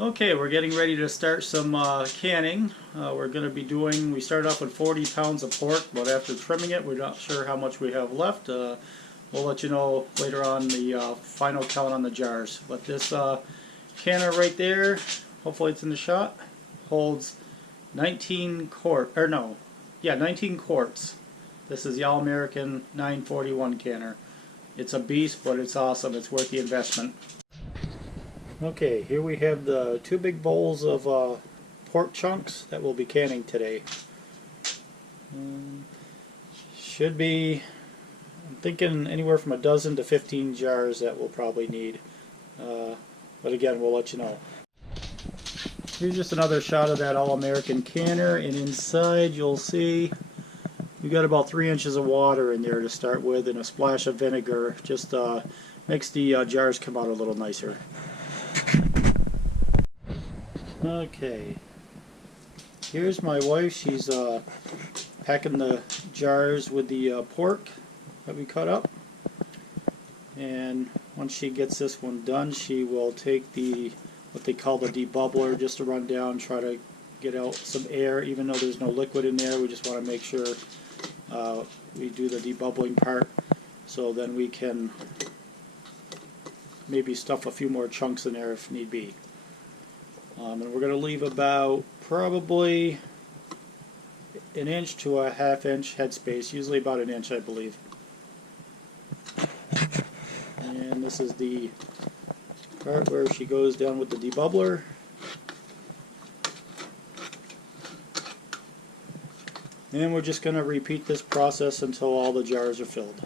Okay, we're getting ready to start some canning. We're going to be we started off with 40 pounds of pork, but after trimming it, we're not sure how much we have left. We'll let you know later on the final count on the jars. But this canner right there, hopefully it's in the shot, holds 19 quarts. This is the All-American 941 canner. It's a beast, but it's awesome. It's worth the investment. Okay, here we have the two big bowls of pork chunks that we'll be canning today. Should be, I'm thinking anywhere from a dozen to 15 jars that we'll probably need. But again, we'll let you know. Here's just another shot of that All-American canner, and inside you'll see we got about 3 inches of water in there to start with, and a splash of vinegar. Just makes the jars come out a little nicer. Okay, here's my wife. She's packing the jars with the pork that we cut up, and once she gets this one done, she will take what they call the debubbler, just to run down, try to get out some air. Even though there's no liquid in there, we just want to make sure we do the debubbling part, so then we can maybe stuff a few more chunks in there if need be. And we're going to leave about probably an inch to a half-inch headspace, usually about an inch, I believe. And this is the part where she goes down with the debubbler. And we're just going to repeat this process until all the jars are filled.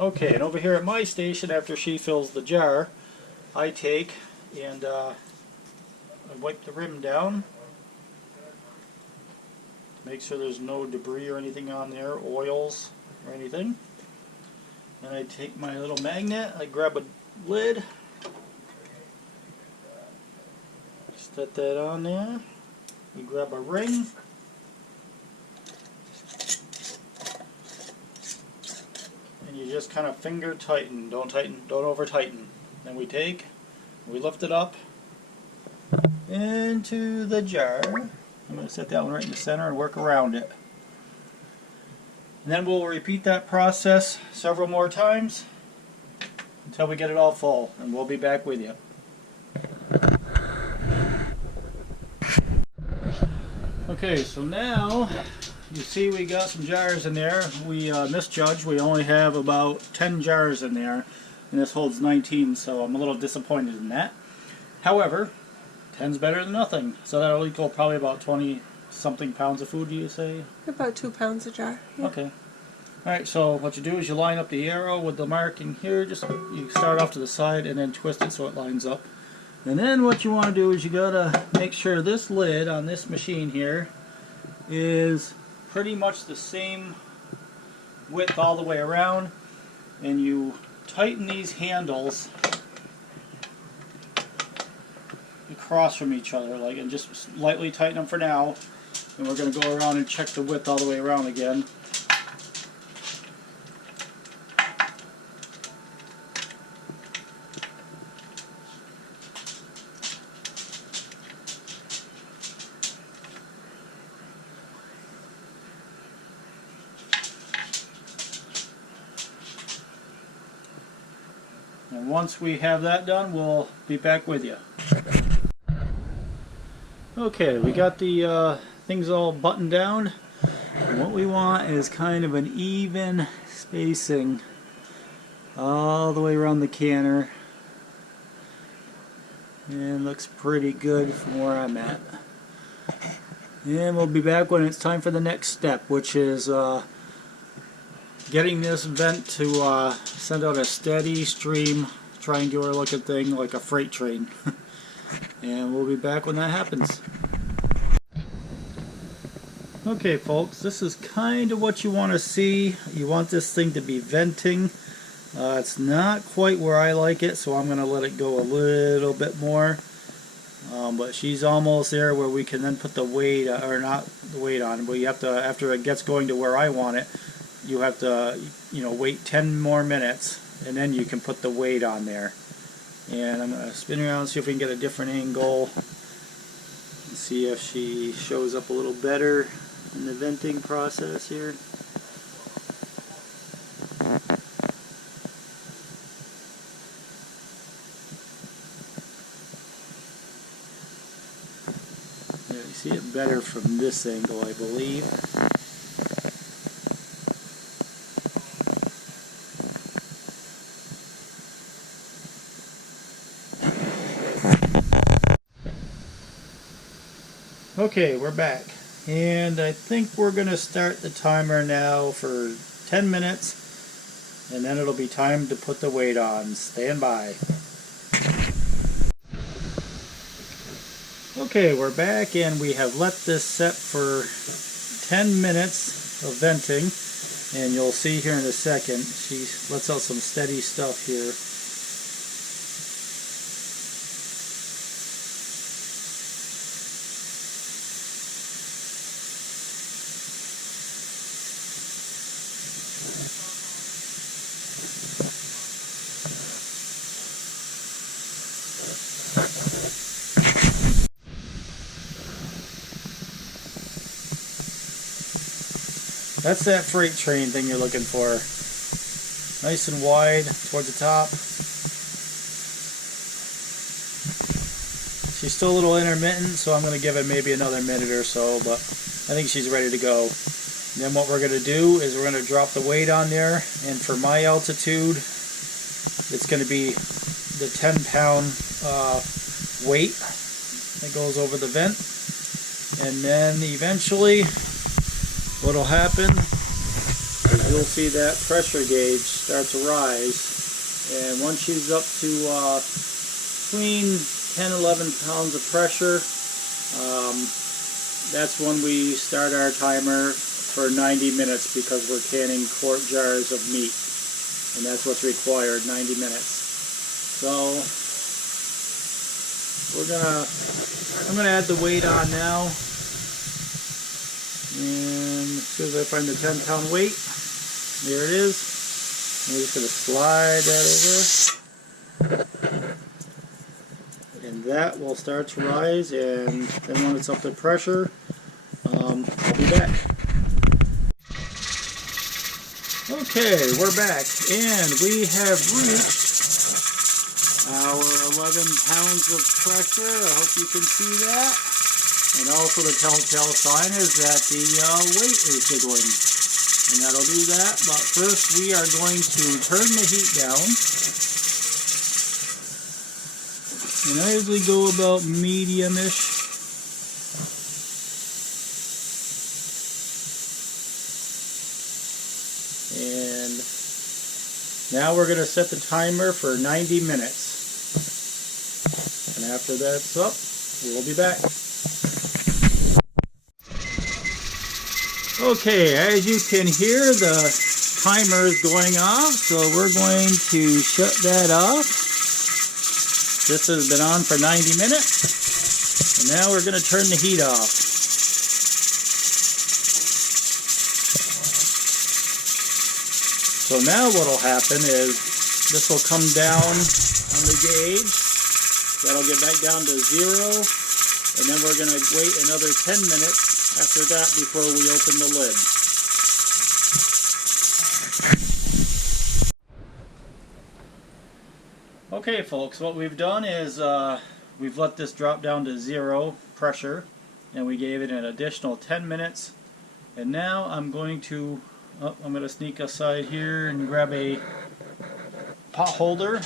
Okay, and over here at my station, after she fills the jar, I take and I wipe the rim down. Make sure there's no debris or anything on there, oils or anything. Then I take my little magnet, I grab a lid, set that on there. We grab a ring. You just kind of finger tighten, don't over tighten. Then we lift it up into the jar. I'm going to set that one right in the center and work around it. And then we'll repeat that process several more times until we get it all full, and we'll be back with you. Okay, so now you see we got some jars in there. We misjudged. We only have about 10 jars in there, and this holds 19, so I'm a little disappointed in that. However, 10's better than nothing, so that'll equal probably about 20 something pounds of food, do you say? About 2 pounds a jar. Yeah. Okay. Alright, so what you do is you line up the arrow with the marking here. Just you start off to the side and then twist it so it lines up. And then what you want to do is you gotta make sure this lid on this machine here is pretty much the same width all the way around, and you tighten these handles across from each other, and just lightly tighten them for now, and we're going to go around and check the width all the way around again. And once we have that done, we'll be back with you. Okay, we got the things all buttoned down. And what we want is kind of an even spacing all the way around the canner. And looks pretty good from where I'm at. And we'll be back when it's time for the next step, which is getting this vent to send out a steady stream, triangular looking thing like a freight train. And we'll be back when that happens. Okay folks, this is kind of what you want to see. You want this thing to be venting. It's not quite where I like it, so I'm going to let it go a little bit more. But she's almost there where we can then put the weight, or not the weight on, but you have to, after it gets going to where I want it, you have to, wait 10 more minutes, and then you can put the weight on there. And I'm going to spin around and see if we can get a different angle and see if she shows up a little better in the venting process here. Yeah, you see it better from this angle, I believe. Okay, we're back, and I think we're going to start the timer now for 10 minutes, and then it'll be time to put the weight on. Stand by. Okay, we're back, and we have let this set for 10 minutes of venting, and you'll see here in a second, she lets out some steady stuff here. That's that freight train thing you're looking for. Nice and wide towards the top. She's still a little intermittent, so I'm going to give it maybe another minute or so, but I think she's ready to go. And then what we're going to do is we're going to drop the weight on there, and for my altitude, it's going to be the 10-pound weight that goes over the vent. And then eventually, what'll happen is you'll see that pressure gauge start to rise, and once she's up to between 10-11 pounds of pressure, that's when we start our timer for 90 minutes, because we're canning quart jars of meat, and that's what's required, 90 minutes. So I'm gonna add the weight on now. And as soon as I find the 10-pound weight, there it is. I'm just going to slide that over. And that will start to rise, and then when it's up to pressure, I'll be back. Okay, we're back, and we have reached our 11 pounds of pressure. I hope you can see that. And also the telltale sign is that the weight is jiggling. And that'll do that. But first we are going to turn the heat down. And I usually go about medium-ish. And now we're going to set the timer for 90 minutes. And after that's up, we'll be back. Okay, as you can hear, the timer is going off, so we're going to shut that off. This has been on for 90 minutes, and now we're going to turn the heat off. So now what will happen is this will come down on the gauge. That'll get back down to 0, and then we're going to wait another 10 minutes after that before we open the lid. Okay folks, what we've done is we've let this drop down to 0 pressure, and we gave it an additional 10 minutes, and now I'm going to sneak aside here and grab a pot holder.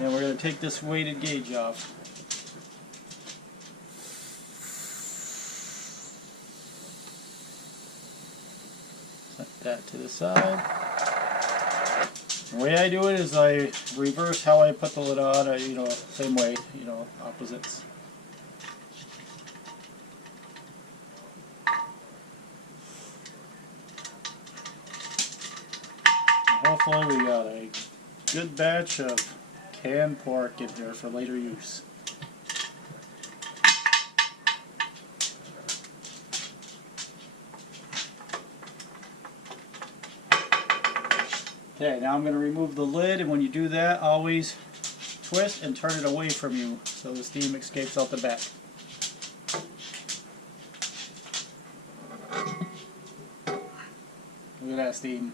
And we're going to take this weighted gauge off. Set that to the side. The way I do it is I reverse how I put the lid on, same way, opposites. And hopefully we got a good batch of canned pork in here for later use. Okay, now I'm going to remove the lid, and when you do that, always twist and turn it away from you so the steam escapes out the back. Look at that steam.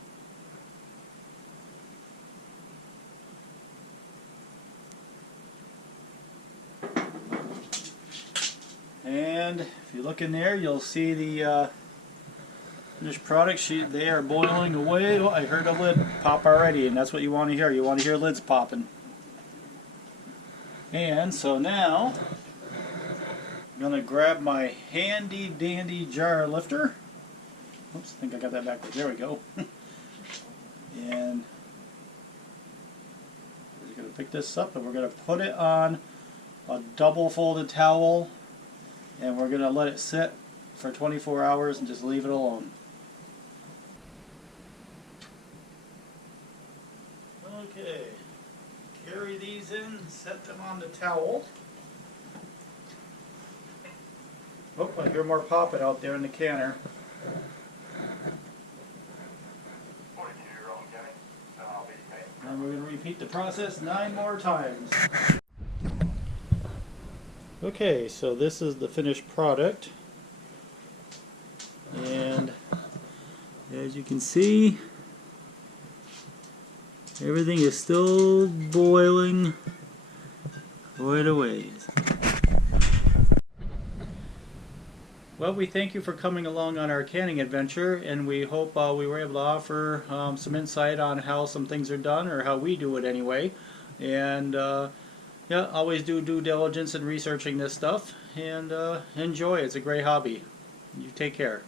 And if you look in there, you'll see the finished product. They are boiling away. Oh, I heard a lid pop already, and that's what you want to hear. You want to hear lids popping. And so now, I'm going to grab my handy dandy jar lifter. Oops, I think I got that backwards. There we go. And we're going to pick this up, and we're going to put it on a double folded towel, and we're going to let it sit for 24 hours and just leave it alone. Okay, carry these in, set them on the towel. Oh, I hear more popping out there in the canner. And we're going to repeat the process 9 more times. Okay, so this is the finished product. And as you can see, everything is still boiling quite a ways. Well, we thank you for coming along on our canning adventure, and we hope we were able to offer some insight on how some things are done, or how we do it anyway. And yeah, always do due diligence in researching this stuff, and enjoy. It's a great hobby. You take care.